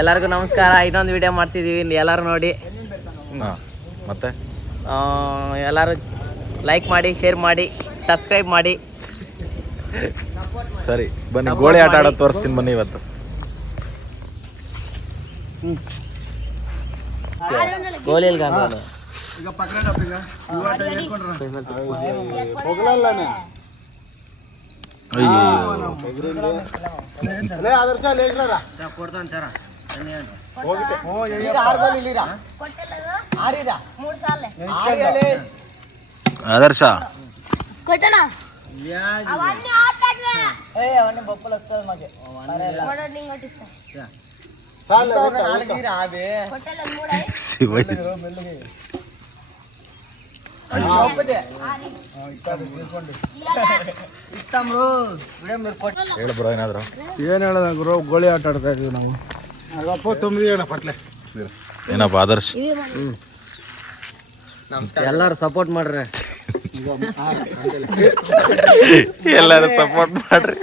ಎಲ್ಲರಿಗೂ ನಮಸ್ಕಾರ. ಇನ್ನೊಂದು ವಿಡಿಯೋ ಮಾಡ್ತಿದ್ದೀವಿ, ಎಲ್ಲರೂ ನೋಡಿ. ಮತ್ತೆ ಎಲ್ಲರೂ ಲೈಕ್ ಮಾಡಿ, ಶೇರ್ ಮಾಡಿ, ಸಬ್ಸ್ಕ್ರೈಬ್ ಮಾಡಿ. ಸರಿ ಬನ್ನಿ, ಗೋಳಿ ಆಟ ಆಡೋದು ತೋರಿಸ್ತೀನಿ ಬನ್ನಿ ಇವತ್ತು. ಗೋಲಿಯಲ್ಲಿ ಈಗ ಪಕ್ಕಡ ఆదర్శ ಬ್ರೋ ಏನಾದ್ರು ಏನ್ ಹೇಳದ ಗುರು, ಗೋಳಿ ಆಟ ಆಡ್ತಾ ಇದೀವಿ ನಾವು. ಏನಪ್ಪ ಆದರ್ಶ್, ಎಲ್ಲರೂ ಸಪೋರ್ಟ್ ಮಾಡ್ರಿ. ಎಲ್ಲರೂ ಸಪೋರ್ಟ್ ಮಾಡ್ರಿ.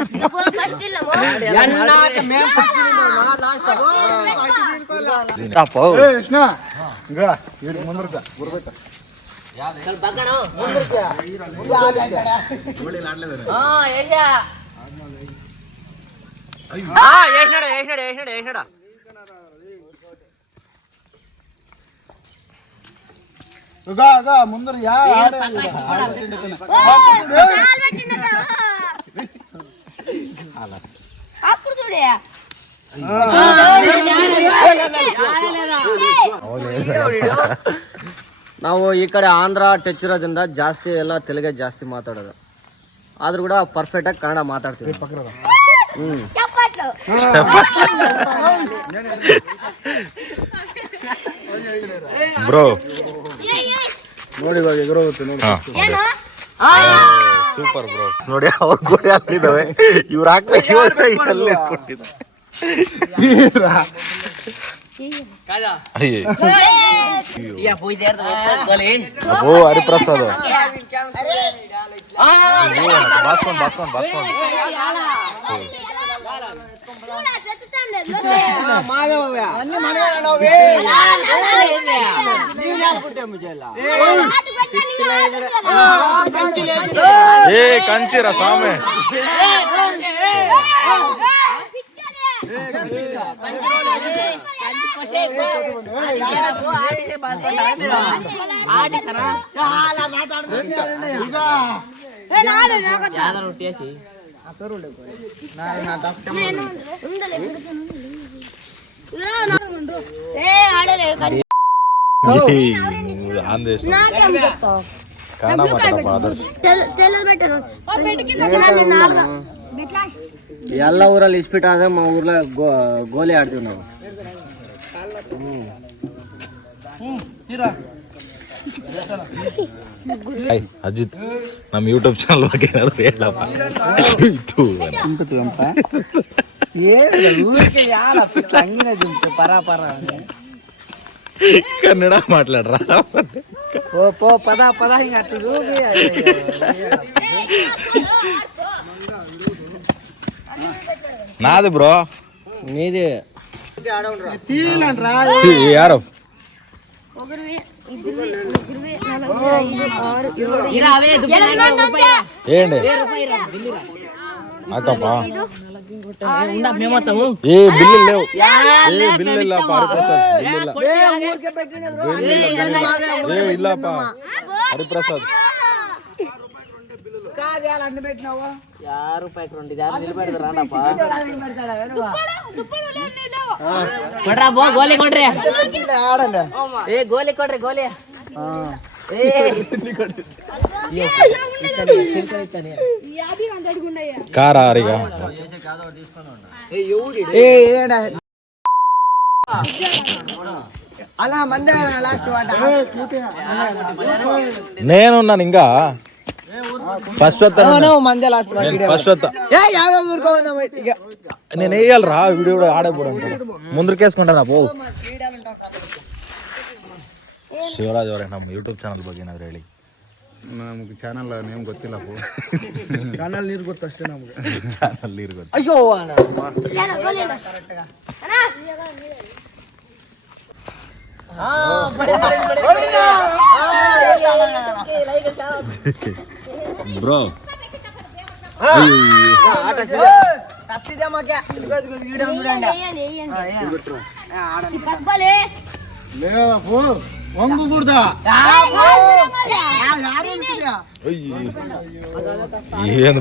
ముందర ನಾವು ಈ ಕಡೆ ಆಂಧ್ರ ಟಚ್ ಇರೋದ್ರಿಂದ ಜಾಸ್ತಿ ಎಲ್ಲ ತೆಲುಗೇ ಜಾಸ್ತಿ ಮಾತಾಡೋದು, ಆದ್ರೂ ಕೂಡ ಪರ್ಫೆಕ್ಟ್ ಆಗಿ ಕನ್ನಡ ಮಾತಾಡ್ತೀವಿ. ಬ್ರೋ ನೋಡಿ ಇವಾಗ ಎದುರೋಗುತ್ತೆ ನೋಡಿ. Super bro. ನೋಡಿ ಅವ್ರ ಗೋಳಿ ಹಾಕ್ತಿದ್ದಾವೆ, ಇವ್ರು ಹಾಕ್ಬೇಕು. ಅಬ್ಬೋ ಹರಿಪ್ರಸಾದ್ ಬಾಸ್ಕೊಂಡ್ ఏ కంచిరా సామె ಆಂದೇಶ ಕನ್ನಡ ಮಾತಾಡಪ್ಪ ಆದರ್ಶ್. ಎಲ್ಲ ಊರಲ್ಲಿ ಇಸ್ಪಿಟ್ ಆದ್ರೆ మా ఊర్లో ಗೋಲಿ ಆಡ್ತೀವಿ ನಾವು. ಅಜಿತ್, ನಮ್ಮ ಯೂಟ್ಯೂಬ್ ಚಾನಲ್ ಬಗ್ಗೆ ಏನಾದ್ರು ಹೇಳಪ್ಪ. ಕನ್ನಡ ಮಾట్లాಡ್ರ పద పద ಹಿಂಗ నాది బ్రో, నీది యారు ఏంటి అక్కప్ప ఏ బిల్లు లేవు, బిల్లు ఇల్లప్ప హరిప్రసాద్, ఏ ఇల్లప్ప హరిప్రసాద్. ಗೋಲಿ ಕೊಡ್ರಿ, ಗೋಲಿ ಕೊಡ್ರಿ, ಗೋಲಿ కారారిగా నేనున్నాను ఇంకా. ఫస్ట్ నేను వేయాలరా వీడియో ఆడేపోవడం ముందరికేసుకుంటానా పో. ಶಿವರಾಜ್ ಅವರೇ, ನಮ್ಮ ಯೂಟ್ಯೂಬ್ ಚಾನಲ್ ಬಗ್ಗೆ ಏನಾದ್ರು ಹೇಳಿ. ನಮ್ಗೆ ಚಾನಲ್ ನೇಮ್ ಗೊತ್ತಿಲ್ಲ. ಚಾನಲ್ ನೀರು ಗೊತ್ತಷ್ಟೇ ನಮ್ಗೆ. ಚಾನಲ್ ನೀರು ಗೊತ್ತು. ಅಯ್ಯೋ ಬ್ರೋ వంగు కూడా ಏನು